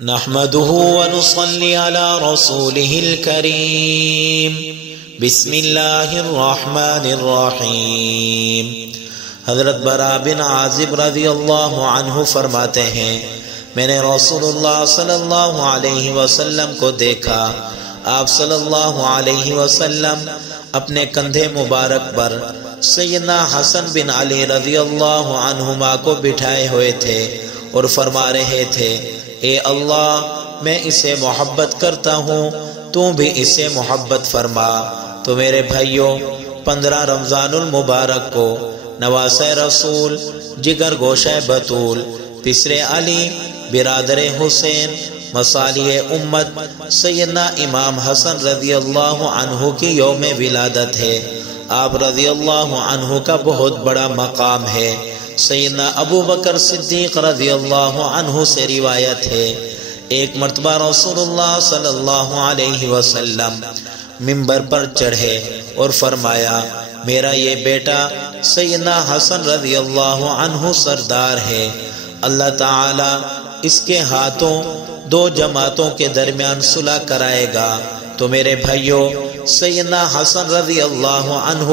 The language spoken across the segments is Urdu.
نحمده ونصلي على رسوله الكريم بسم اللہ الرحمن الرحیم۔ حضرت براء بن عازب رضی اللہ عنہ فرماتے ہیں، میں نے رسول اللہ صلی اللہ علیہ وسلم کو دیکھا، آپ صلی اللہ علیہ وسلم اپنے کندھے مبارک پر سیدنا حسن بن علی رضی اللہ عنہما کو بٹھائے ہوئے تھے اور فرما رہے تھے، اے اللہ میں اسے محبت کرتا ہوں، تو بھی اسے محبت فرما۔ تو میرے بھائیوں، 15 رمضان المبارک کو نواسہ رسول، جگر گوشہ بطول، پسر علی، برادر حسین، مصالح امت سیدنا امام حسن رضی اللہ عنہ کی یوم ولادت ہے۔ آپ رضی اللہ عنہ کا بہت بڑا مقام ہے۔ سیدنا ابو بکر صدیق رضی اللہ عنہ سے روایت ہے، ایک مرتبہ رسول اللہ صلی اللہ علیہ وسلم منبر پر چڑھے اور فرمایا، میرا یہ بیٹا سیدنا حسن رضی اللہ عنہ سردار ہے، اللہ تعالی اس کے ہاتھوں 2 جماعتوں کے درمیان صلح کرائے گا۔ تو میرے بھائیوں، سیدنا حسن رضی اللہ عنہ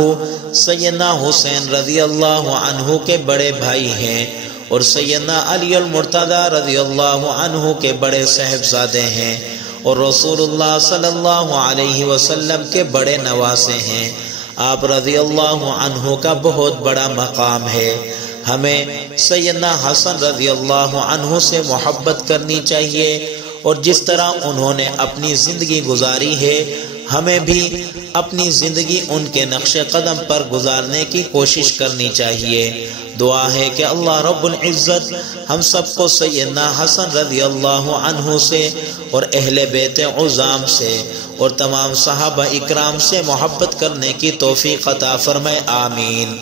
سیدنا حسین رضی اللہ عنہ کے بڑے بھائی ہیں اور سیدنا علی المرتضی رضی اللہ عنہ کے بڑے صاحبزادے ہیں اور رسول اللہ صلی اللہ علیہ وسلم کے بڑے نواسے ہیں۔ آپ رضی اللہ عنہ کا بہت بڑا مقام ہے۔ ہمیں سیدنا حسن رضی اللہ عنہ سے محبت کرنی چاہیے اور جس طرح انہوں نے اپنی زندگی گزاری ہے، ہمیں بھی اپنی زندگی ان کے نقش قدم پر گزارنے کی کوشش کرنی چاہیے۔ دعا ہے کہ اللہ رب العزت ہم سب کو سیدنا حسن رضی اللہ عنہ سے اور اہل بیت عظام سے اور تمام صحابہ اکرام سے محبت کرنے کی توفیق عطا فرمائے، آمین۔